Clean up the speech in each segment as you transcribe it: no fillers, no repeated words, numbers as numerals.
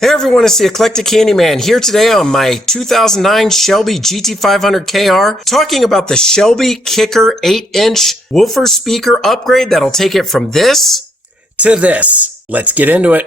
Hey everyone, it's the Eclectic Candyman here today on my 2009 Shelby GT500 KR, talking about the Shelby Kicker 8-inch woofer speaker upgrade that'll take it from this to this. Let's get into it.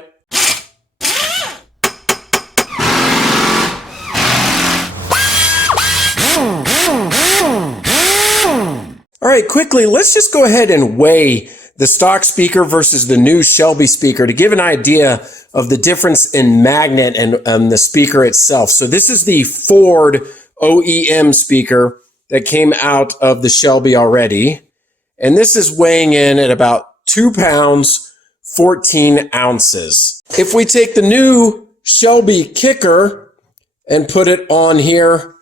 All right, quickly, let's just go ahead and weigh the stock speaker versus the new Shelby speaker to give an idea of the difference in magnet and the speaker itself. So this is the Ford OEM speaker that came out of the Shelby already. And this is weighing in at about 2 pounds, 14 ounces. If we take the new Shelby Kicker and put it on here,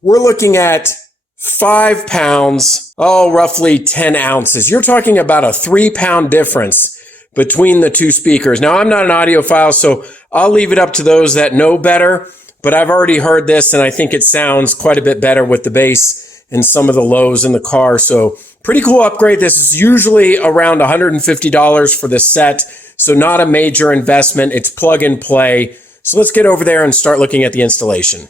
we're looking at 5 pounds, roughly 10 ounces. You're talking about a 3-pound difference between the two speakers. Now, I'm not an audiophile, so I'll leave it up to those that know better, but I've already heard this, and I think it sounds quite a bit better with the bass and some of the lows in the car. So pretty cool upgrade. This is usually around $150 for the set, so not a major investment. It's plug and play. So let's get over there and start looking at the installation.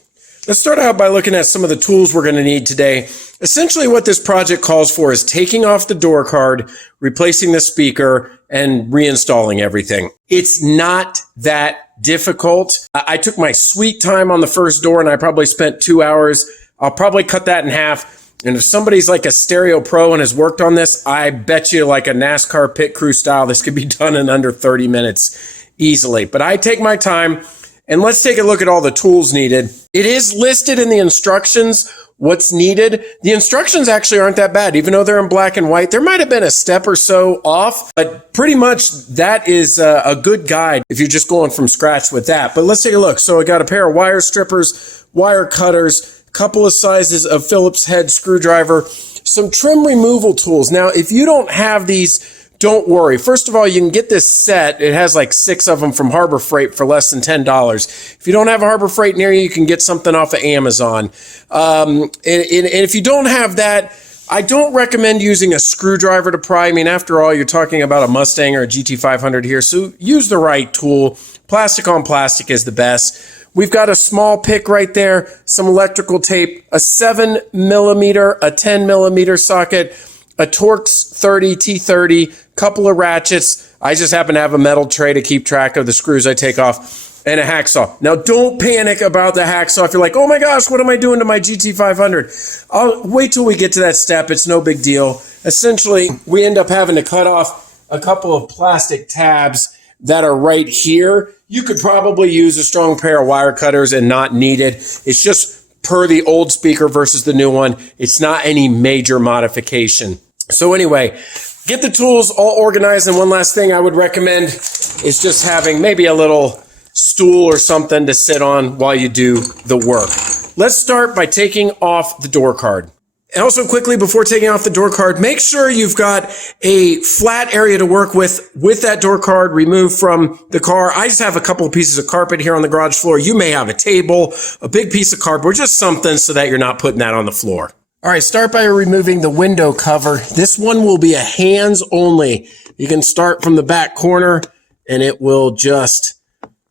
Let's start out by looking at some of the tools we're going to need today. Essentially what this project calls for is taking off the door card, replacing the speaker, and reinstalling everything. It's not that difficult. I took my sweet time on the first door and I probably spent 2 hours. I'll probably cut that in half. And if somebody's like a stereo pro and has worked on this, I bet you like a NASCAR pit crew style, this could be done in under 30 minutes easily. But I take my time. And let's take a look at all the tools needed. It is listed in the instructions what's needed. The instructions actually aren't that bad. Even though they're in black and white, there might have been a step or so off, but pretty much that is a good guide if you're just going from scratch with that. But let's take a look. So I got a pair of wire strippers, wire cutters, a couple of sizes of Phillips head screwdriver, some trim removal tools. Now, if you don't have these, don't worry. First of all, you can get this set. It has like 6 of them from Harbor Freight for less than $10. If you don't have a Harbor Freight near you, you can get something off of Amazon. And if you don't have that, I don't recommend using a screwdriver to pry. I mean, after all, you're talking about a Mustang or a GT500 here, so use the right tool. Plastic on plastic is the best. We've got a small pick right there, some electrical tape, a 7mm, a 10mm socket, a Torx 30 T30, couple of ratchets. I just happen to have a metal tray to keep track of the screws I take off, and a hacksaw. Now, don't panic about the hacksaw. If you're like, oh my gosh, what am I doing to my GT500? I'll wait till we get to that step. It's no big deal. Essentially, we end up having to cut off a couple of plastic tabs that are right here. You could probably use a strong pair of wire cutters and not need it. It's just per the old speaker versus the new one. It's not any major modification. So anyway, get the tools all organized. And one last thing I would recommend is just having maybe a little stool or something to sit on while you do the work. Let's start by taking off the door card. And also quickly, before taking off the door card, make sure you've got a flat area to work with that door card removed from the car. I just have a couple of pieces of carpet here on the garage floor. You may have a table, a big piece of cardboard, just something so that you're not putting that on the floor. All right, start by removing the window cover. This one will be a hands only. You can start from the back corner and it will just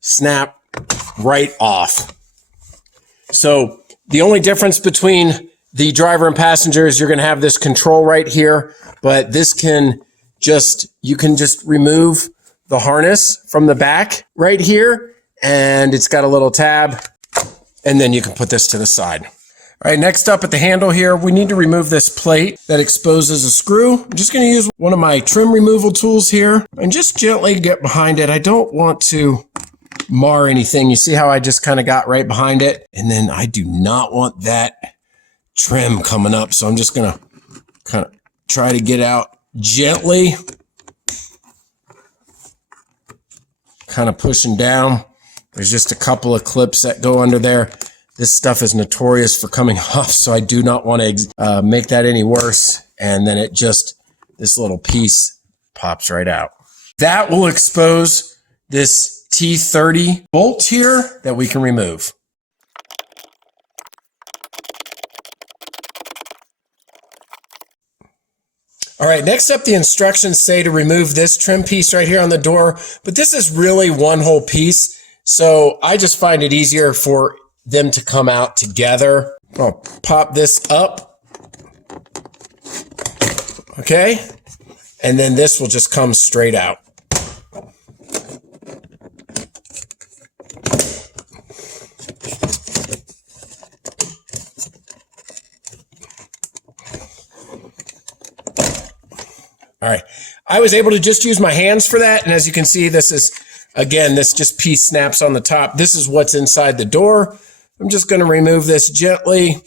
snap right off. So the only difference between the driver and passenger is you're going to have this control right here, but this you can just remove the harness from the back right here, and it's got a little tab, and then you can put this to the side. All right, next up at the handle here, we need to remove this plate that exposes a screw. I'm just going to use one of my trim removal tools here and just gently get behind it. I don't want to mar anything. You see how I just kind of got right behind it? And then I do not want that trim coming up, so I'm just gonna kind of try to get out gently, kind of pushing down. There's just a couple of clips that go under there. This stuff is notorious for coming off, so I do not want to make that any worse. And then this little piece pops right out. That will expose this T30 bolt here that we can remove. All right, next up, the instructions say to remove this trim piece right here on the door, but this is really one whole piece. So I just find it easier for them to come out together. I'll pop this up. Okay. And then this will just come straight out. All right, I was able to just use my hands for that. And as you can see, this is, again, this just piece snaps on the top. This is what's inside the door. I'm just going to remove this gently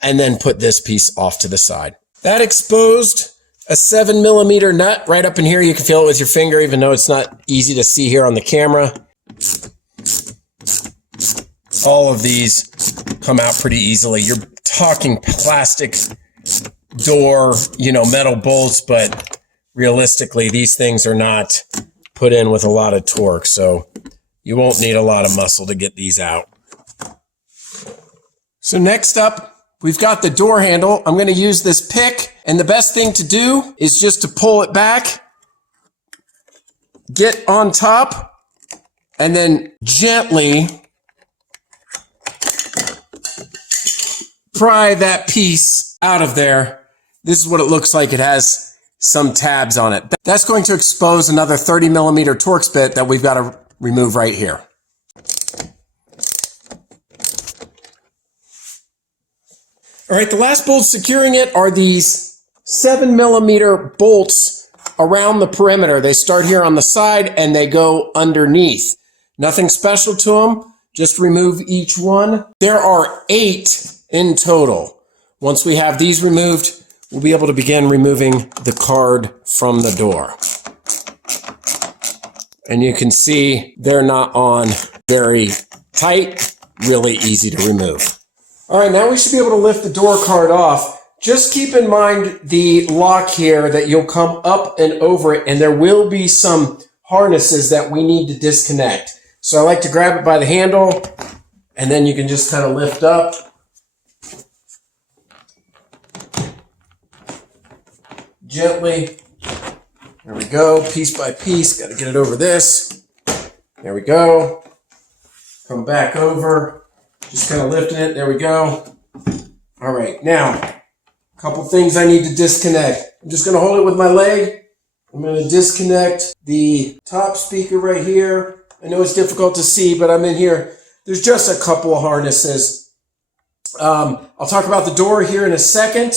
and then put this piece off to the side. That exposed a 7mm nut right up in here. You can feel it with your finger, even though it's not easy to see here on the camera. All of these come out pretty easily. You're talking plastic door, metal bolts, but realistically, these things are not put in with a lot of torque, so you won't need a lot of muscle to get these out. So next up, we've got the door handle. I'm going to use this pick, and the best thing to do is just to pull it back, get on top, and then gently pry that piece out of there. This is what it looks like. It has some tabs on it. That's going to expose another 30mm Torx bit that we've got to remove right here. All right, the last bolts securing it are these 7mm bolts around the perimeter. They start here on the side and they go underneath. Nothing special to them. Just remove each one. There are 8 in total. Once we have these removed, we'll be able to begin removing the card from the door. And you can see they're not on very tight, really easy to remove. All right, now we should be able to lift the door card off. Just keep in mind the lock here that you'll come up and over it, and there will be some harnesses that we need to disconnect. So I like to grab it by the handle, and then you can just kind of lift up. Gently. There we go, piece by piece. Got to get it over this. There we go. Come back over. Just kind of lifting it. There we go. All right, now, a couple things I need to disconnect. I'm just going to hold it with my leg. I'm going to disconnect the top speaker right here. I know it's difficult to see, but I'm in here. There's just a couple of harnesses. I'll talk about the door here in a second.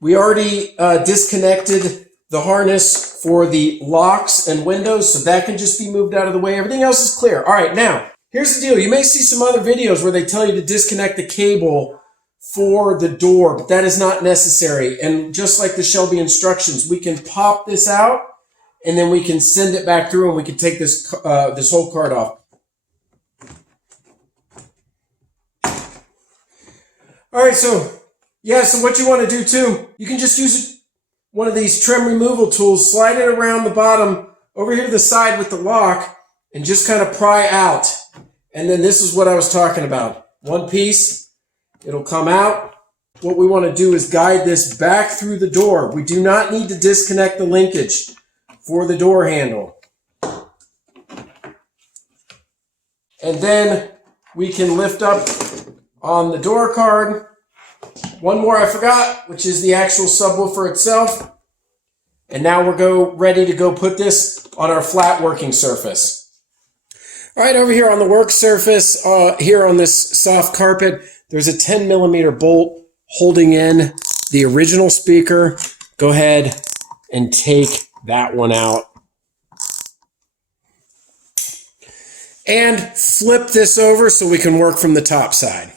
We already disconnected the harness for the locks and windows, so that can just be moved out of the way. Everything else is clear. All right, now, here's the deal. You may see some other videos where they tell you to disconnect the cable for the door, but that is not necessary. And just like the Shelby instructions, we can pop this out, and then we can send it back through, and we can take this, this whole card off. All right, so what you want to do too, you can just use one of these trim removal tools, slide it around the bottom over here to the side with the lock, and just kind of pry out. And then this is what I was talking about. One piece, it'll come out. What we want to do is guide this back through the door. We do not need to disconnect the linkage for the door handle. And then we can lift up on the door card. One more I forgot, which is the actual subwoofer itself. And now we're ready to go put this on our flat working surface. All right, over here on the work surface, here on this soft carpet, there's a 10mm bolt holding in the original speaker. Go ahead and take that one out. And flip this over so we can work from the top side.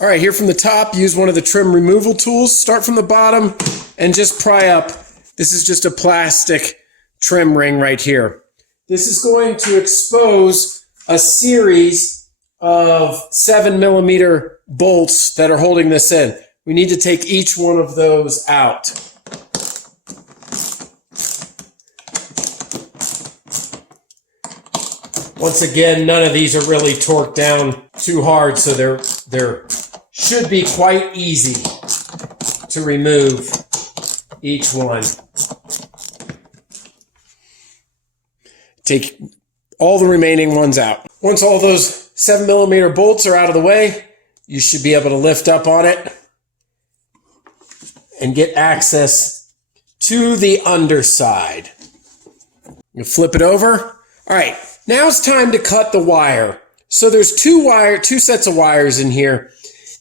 All right, here from the top, use one of the trim removal tools. Start from the bottom and just pry up. This is just a plastic trim ring right here. This is going to expose a series of 7mm bolts that are holding this in. We need to take each one of those out. Once again, none of these are really torqued down too hard, so they're should be quite easy to remove each one. take all the remaining ones out. Once all those 7mm bolts are out of the way, you should be able to lift up on it and get access to the underside. You flip it over. All right, now it's time to cut the wire. So there's two sets of wires in here.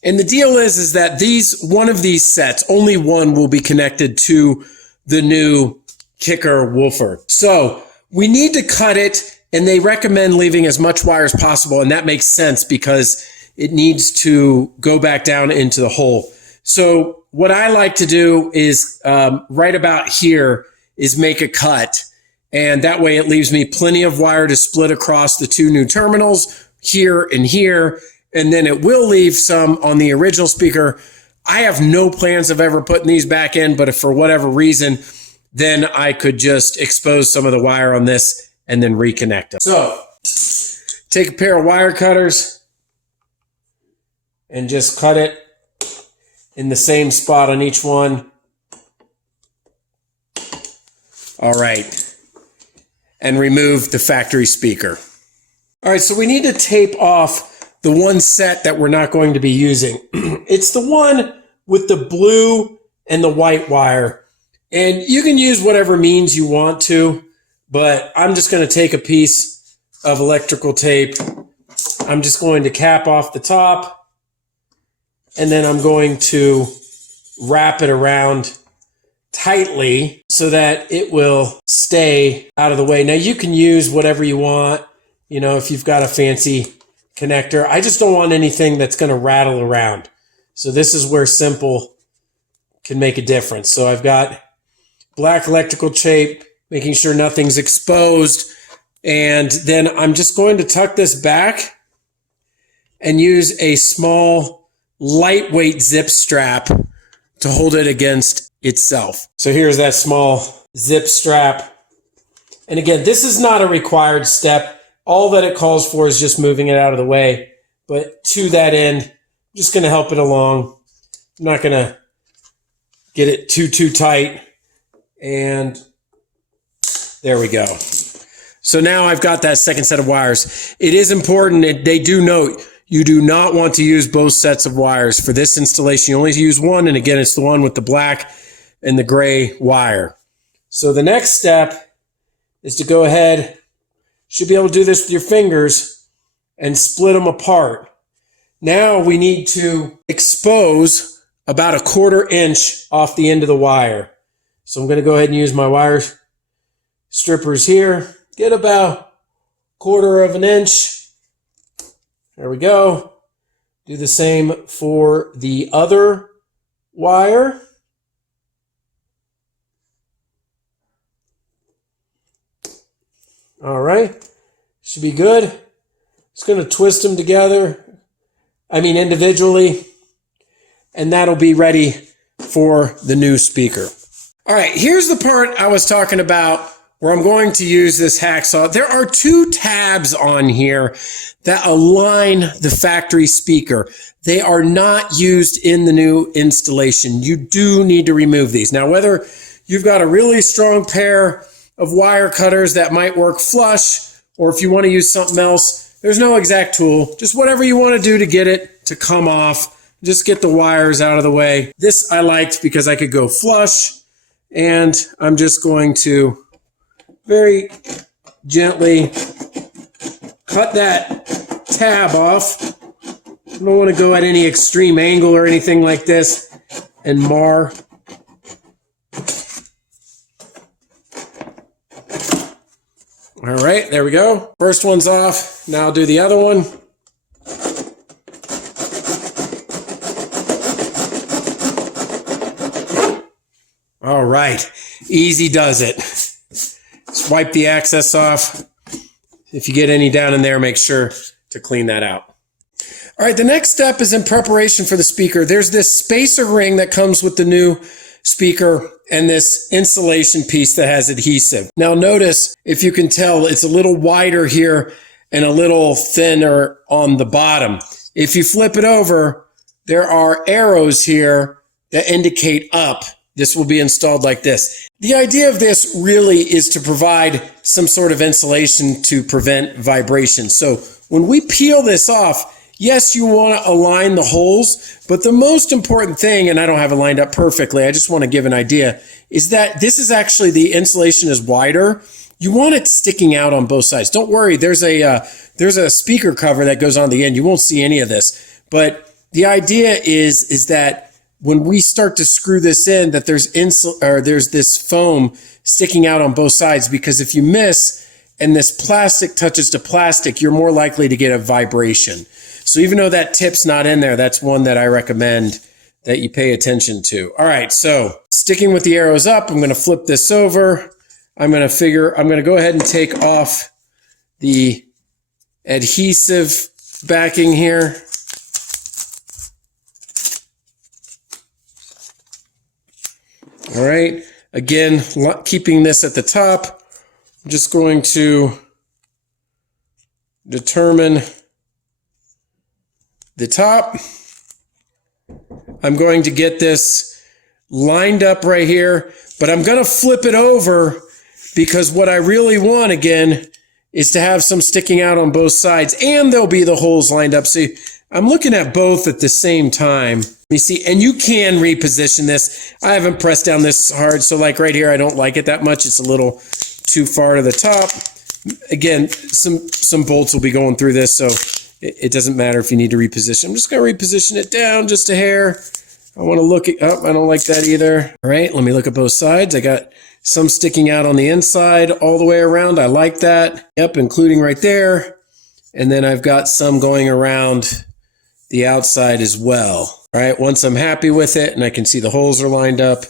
And the deal is that one of these sets, only one will be connected to the new Kicker woofer. So we need to cut it, and they recommend leaving as much wire as possible. And that makes sense because it needs to go back down into the hole. So what I like to do is right about here is make a cut. And that way it leaves me plenty of wire to split across the two new terminals here and here. And then it will leave some on the original speaker. I have no plans of ever putting these back in, but if for whatever reason, then I could just expose some of the wire on this and then reconnect them. So take a pair of wire cutters and just cut it in the same spot on each one. All right. And remove the factory speaker. All right, so we need to tape off the one set that we're not going to be using. It's the one with the blue and the white wire. And you can use whatever means you want to, but I'm just going to take a piece of electrical tape. I'm just going to cap off the top, and then I'm going to wrap it around tightly so that it will stay out of the way. Now you can use whatever you want, you know, if you've got a fancy connector. I just don't want anything that's going to rattle around. So this is where simple can make a difference. So I've got black electrical tape, making sure nothing's exposed. And then I'm just going to tuck this back and use a small, lightweight zip strap to hold it against itself. So here's that small zip strap. And again, this is not a required step. All that it calls for is just moving it out of the way. But to that end, I'm just going to help it along. I'm not going to get it too tight. And there we go. So now I've got that second set of wires. It is important, they do note, you do not want to use both sets of wires. For this installation, you only use one, and again, it's the one with the black and the gray wire. So the next step is to go ahead, should be able to do this with your fingers, and split them apart. Now we need to expose about 1/4 inch off the end of the wire. So I'm going to go ahead and use my wire strippers here. Get about 1/4 inch. There we go. Do the same for the other wire. All right. Should be good. Just going to twist them together. Individually. And that'll be ready for the new speaker. All right, here's the part I was talking about where I'm going to use this hacksaw. There are 2 tabs on here that align the factory speaker. They are not used in the new installation. You do need to remove these. Now, whether you've got a really strong pair of wire cutters that might work flush, or if you want to use something else, there's no exact tool. Just whatever you want to do to get it to come off. Just get the wires out of the way. This I liked because I could go flush. And I'm just going to very gently cut that tab off. I don't want to go at any extreme angle or anything like this and mar. All right, there we go. First one's off. Now I'll do the other one. All right, easy does it. Just wipe the excess off. If you get any down in there, make sure to clean that out. All right, the next step is in preparation for the speaker. There's this spacer ring that comes with the new speaker and this insulation piece that has adhesive. Now notice, if you can tell, it's a little wider here and a little thinner on the bottom. If you flip it over, there are arrows here that indicate up. this will be installed like this. The idea of this really is to provide some sort of insulation to prevent vibration. So when we peel this off, yes, you want to align the holes, but the most important thing, and I don't have it lined up perfectly, I just want to give an idea, is that this is actually, the insulation is wider. You want it sticking out on both sides. Don't worry, there's a speaker cover that goes on the end. You won't see any of this, but the idea is that when we start to screw this in, that there's this foam sticking out on both sides, because if you miss and this plastic touches to plastic, you're more likely to get a vibration. So even though that tip's not in there, that's one that I recommend that you pay attention to. All right, so sticking with the arrows up, I'm going to flip this over. I'm going to go ahead and take off the adhesive backing here. All right, again, keeping this at the top, I'm just going to determine the top. I'm going to get this lined up right here, but I'm going to flip it over because what I really want, again, is to have some sticking out on both sides, and there'll be the holes lined up. So I'm looking at both at the same time. You see, and you can reposition this. I haven't pressed down this hard, so like right here, I don't like it that much. It's a little too far to the top. Again, some bolts will be going through this, so it doesn't matter if you need to reposition. I'm just going to reposition it down just a hair. I want to look at, oh, I don't like that either. All right, let me look at both sides. I got some sticking out on the inside all the way around. I like that. Yep, including right there. And then I've got some going around the outside as well. All right, once I'm happy with it and I can see the holes are lined up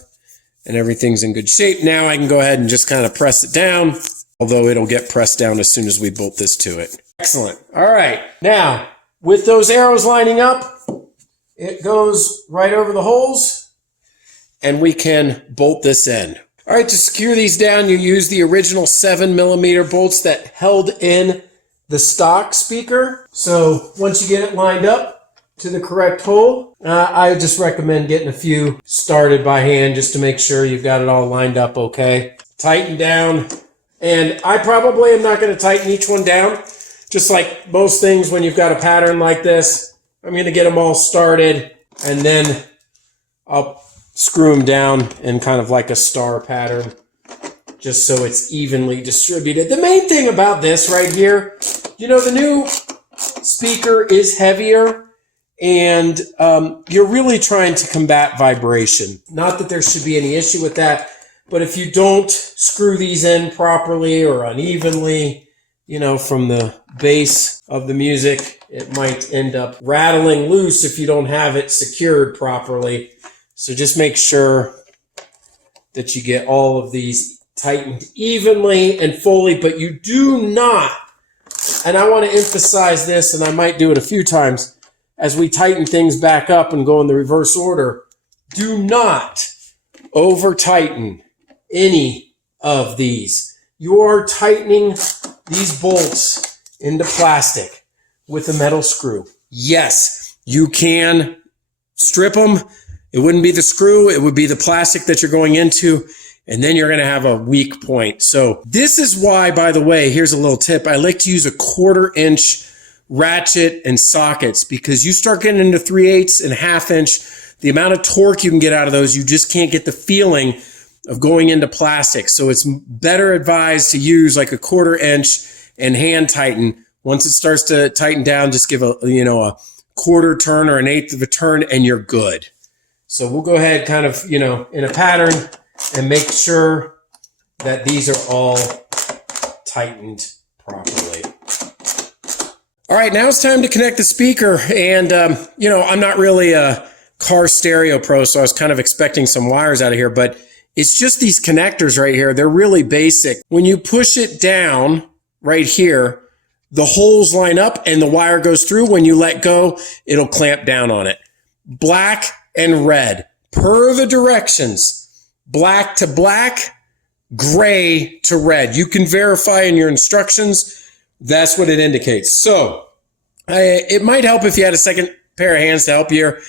and everything's in good shape, now I can go ahead and just kind of press it down, although it'll get pressed down as soon as we bolt this to it. Excellent. All right, now with those arrows lining up, it goes right over the holes and we can bolt this in. All right, to secure these down, you use the original 7mm bolts that held in the stock speaker. So once you get it lined up to the correct hole, I just recommend getting a few started by hand just to make sure you've got it all lined up okay. Tighten down, and I probably am not going to tighten each one down. Just like most things when you've got a pattern like this, I'm going to get them all started and then I'll screw them down in kind of like a star pattern just so it's evenly distributed. The main thing about this right here, you know, the new speaker is heavier, and you're really trying to combat vibration. Not that there should be any issue with that, but if you don't screw these in properly or unevenly, you know, from the base of the music, it might end up rattling loose if you don't have it secured properly. So just make sure that you get all of these tightened evenly and fully, but you do not, and I want to emphasize this, and I might do it a few times, as we tighten things back up and go in the reverse order, do not over tighten any of these. You are tightening these bolts into plastic with a metal screw. Yes, you can strip them. It wouldn't be the screw, it would be the plastic that you're going into, and then you're going to have a weak point. So this is why, by the way, here's a little tip. I like to use a 1/4 inch ratchet and sockets, because you start getting into 3/8 and 1/2 inch, the amount of torque you can get out of those, you just can't get the feeling of going into plastic. So it's better advised to use like a 1/4 inch and hand tighten. Once it starts to tighten down, just give a 1/4 turn or 1/8 of a turn and you're good. So we'll go ahead kind of, in a pattern and make sure that these are all tightened properly. All right, now it's time to connect the speaker. And, I'm not really a car stereo pro, so I was kind of expecting some wires out of here, but it's just these connectors right here. They're really basic. When you push it down right here, the holes line up and the wire goes through. When you let go, it'll clamp down on it. Black and red, per the directions. Black to black, gray to red. You can verify in your instructions. That's what it indicates. So it might help if you had a second pair of hands to help you here.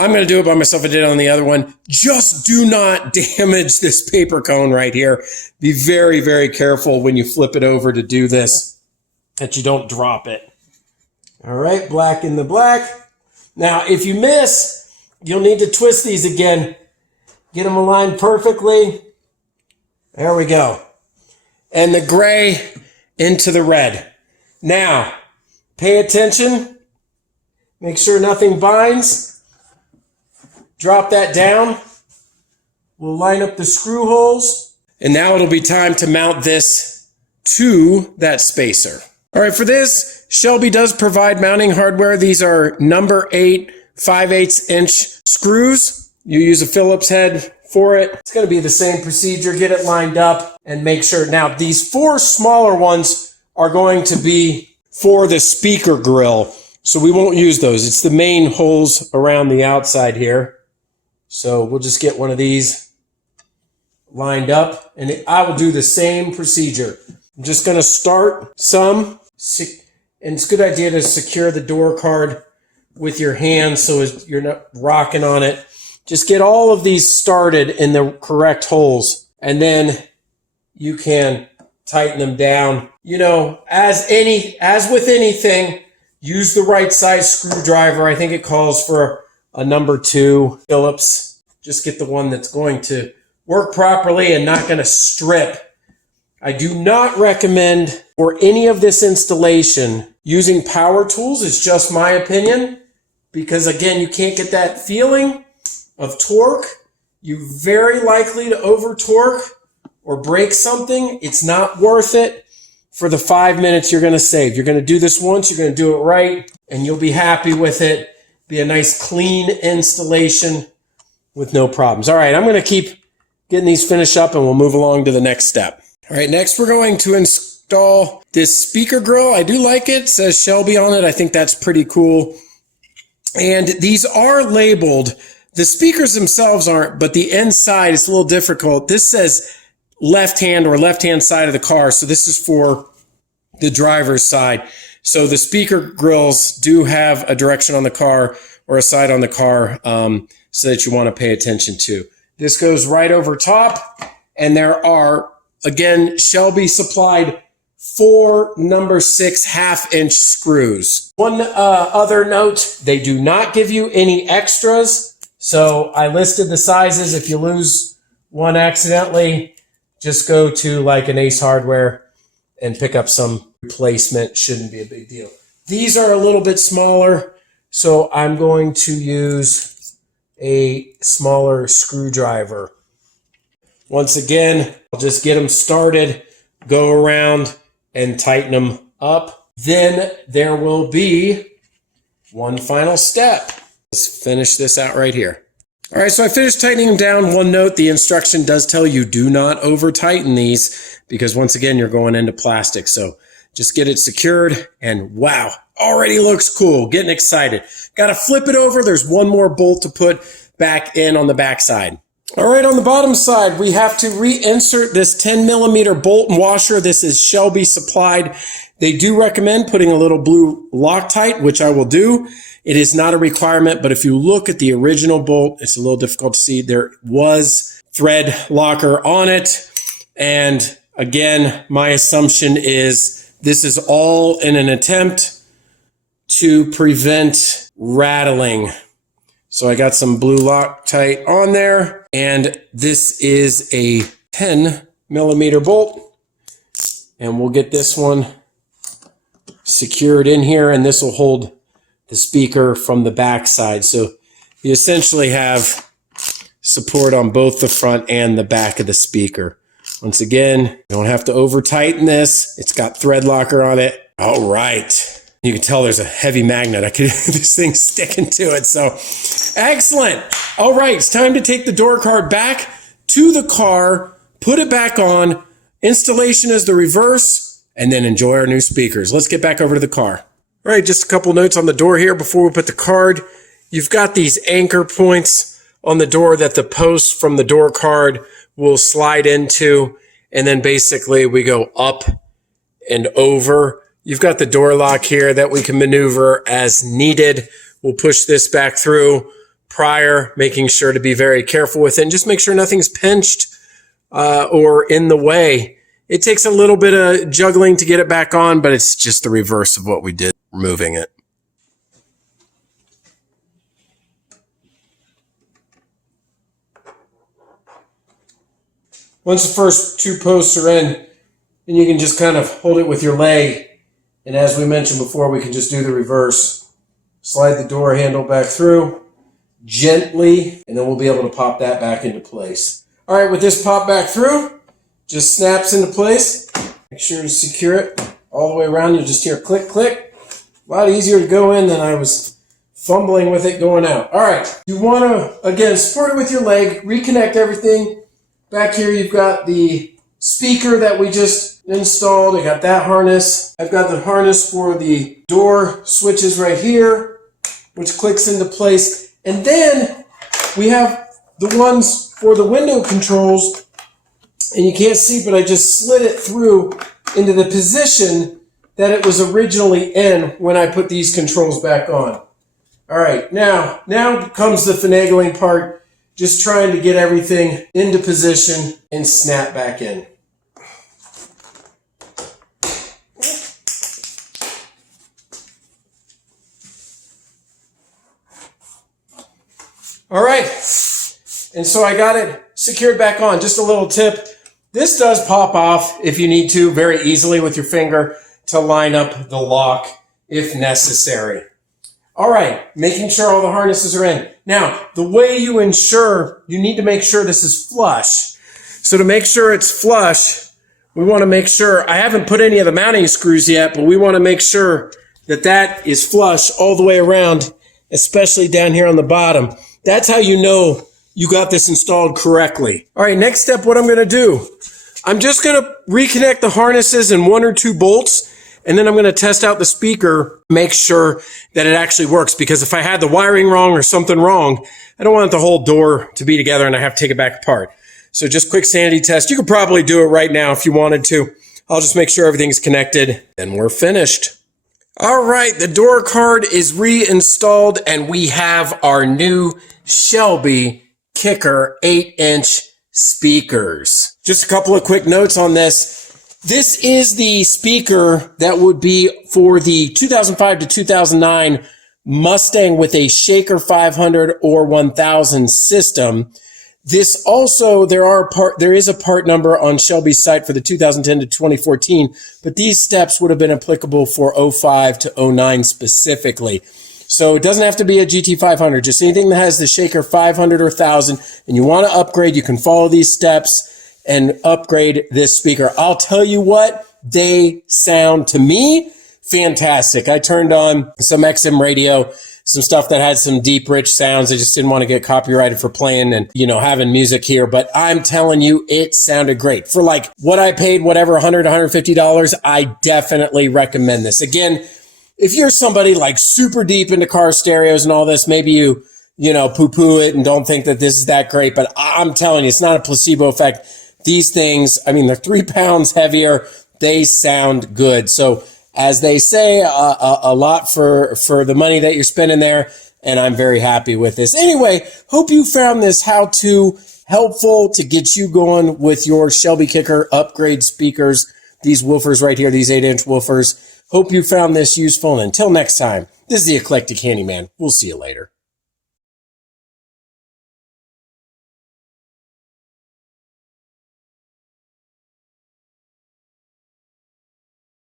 I'm going to do it by myself. I did it on the other one. Just do not damage this paper cone right here. Be very, very careful when you flip it over to do this, that you don't drop it. All right, black in the black. Now, if you miss, you'll need to twist these again. Get them aligned perfectly. There we go. And the gray into the red. Now, pay attention. Make sure nothing binds. Drop that down. We'll line up the screw holes. And now it'll be time to mount this to that spacer. All right, for this, Shelby does provide mounting hardware. These are number 8 5/8 inch screws. You use a Phillips head for it. It's going to be the same procedure. Get it lined up and make sure. Now, these 4 smaller ones are going to be for the speaker grill. So we won't use those. It's the main holes around the outside here. So we'll just get one of these lined up, and I will do the same procedure. I'm just going to start some, and it's a good idea to secure the door card with your hands so you're not rocking on it. Just get all of these started in the correct holes, and then you can tighten them down. You know, as with anything, use the right size screwdriver. I think it calls for a number 2 Phillips. Just get the one that's going to work properly and not going to strip. I do not recommend for any of this installation using power tools. It's just my opinion, because again, you can't get that feeling of torque. You're very likely to over torque or break something. It's not worth it for the 5 minutes you're going to save. You're going to do this once, you're going to do it right, and you'll be happy with it. Be a nice clean installation with no problems. All right, I'm going to keep getting these finished up and we'll move along to the next step. All right, next we're going to install this speaker grill. I do like it. It says Shelby on it. I think that's pretty cool. And these are labeled. The speakers themselves aren't, but the inside is a little difficult. This says left hand or left-hand side of the car. So this is for the driver's side. So the speaker grills do have a direction on the car or a side on the car so that you want to pay attention to. This goes right over top, and there are, again, Shelby supplied 4 number 6 1/2-inch screws. One other note, they do not give you any extras. So I listed the sizes. If you lose one accidentally, just go to like an Ace Hardware and pick up some replacement. Shouldn't be a big deal. These are a little bit smaller, so I'm going to use a smaller screwdriver. Once again, I'll just get them started, go around and tighten them up. Then there will be one final step. Let's finish this out right here. All right, so I finished tightening them down. One note, the instruction does tell you do not over tighten these because once again, you're going into plastic. So just get it secured and wow, already looks cool. Getting excited. Got to flip it over. There's one more bolt to put back in on the back side. All right, on the bottom side, we have to reinsert this 10mm bolt and washer. This is Shelby supplied. They do recommend putting a little blue Loctite, which I will do. It is not a requirement, but if you look at the original bolt, it's a little difficult to see. There was thread locker on it. And again, my assumption is this is all in an attempt to prevent rattling. So I got some blue Loctite on there, and this is a 10mm bolt, and we'll get this one secured in here, and this will hold the speaker from the back side. So you essentially have support on both the front and the back of the speaker. Once again, you don't have to over tighten this. It's got thread locker on it. All right. You can tell there's a heavy magnet. This thing's sticking to it. So excellent. All right. It's time to take the door card back to the car, put it back on. Installation is the reverse, and then enjoy our new speakers. Let's get back over to the car. All right. Just a couple notes on the door here before we put the card. You've got these anchor points on the door that the posts from the door card will slide into. And then basically we go up and over. You've got the door lock here that we can maneuver as needed. We'll push this back through, prior, making sure to be very careful with it and just make sure nothing's pinched or in the way. It takes a little bit of juggling to get it back on, but it's just the reverse of what we did, removing it. Once the first two posts are in, then you can just kind of hold it with your leg. And as we mentioned before, we can just do the reverse. Slide the door handle back through gently, and then we'll be able to pop that back into place. All right, with this pop back through, just snaps into place. Make sure to secure it all the way around. You'll just hear click, click. A lot easier to go in than I was fumbling with it going out. All right, you want to, again, support it with your leg, reconnect everything. Back here, you've got the speaker that we just installed. I got that harness. I've got the harness for the door switches right here, which clicks into place. And then we have the ones for the window controls. And you can't see, but I just slid it through into the position that it was originally in when I put these controls back on. All right, now comes the finagling part. Just trying to get everything into position and snap back in. All right, and so I got it secured back on. Just a little tip. This does pop off if you need to very easily with your finger to line up the lock if necessary. All right, making sure all the harnesses are in. Now, the way you ensure, you need to make sure this is flush. So to make sure it's flush, we want to make sure, I haven't put any of the mounting screws yet, but we want to make sure that that is flush all the way around, especially down here on the bottom. That's how you know you got this installed correctly. All right, next step, what I'm going to do, I'm just going to reconnect the harnesses in 1 or 2 bolts. And then I'm going to test out the speaker, make sure that it actually works. Because if I had the wiring wrong or something wrong, I don't want the whole door to be together and I have to take it back apart. So just quick sanity test. You could probably do it right now if you wanted to. I'll just make sure everything's connected and we're finished. All right, the door card is reinstalled and we have our new Shelby Kicker 8-inch speakers. Just a couple of quick notes on this. This is the speaker that would be for the 2005 to 2009 Mustang with a Shaker 500 or 1000 system. This also, there is a part number on Shelby's site for the 2010 to 2014, but these steps would have been applicable for 05 to 09 specifically. So it doesn't have to be a GT500, just anything that has the Shaker 500 or 1000 and you want to upgrade, you can follow these steps and upgrade this speaker. I'll tell you what, they sound to me fantastic. I turned on some XM radio, some stuff that had some deep, rich sounds. I just didn't want to get copyrighted for playing and, having music here, but I'm telling you, it sounded great. For like what I paid, whatever, $100, $150, I definitely recommend this. Again, if you're somebody like super deep into car stereos and all this, maybe you poo-poo it and don't think that this is that great, but I'm telling you, it's not a placebo effect. These things, they're 3 pounds heavier. They sound good. So as they say, a lot for the money that you're spending there. And I'm very happy with this. Anyway, hope you found this how-to helpful to get you going with your Shelby Kicker upgrade speakers. These woofers right here, these 8-inch woofers. Hope you found this useful. And until next time, this is the Eclectic Handyman. We'll see you later.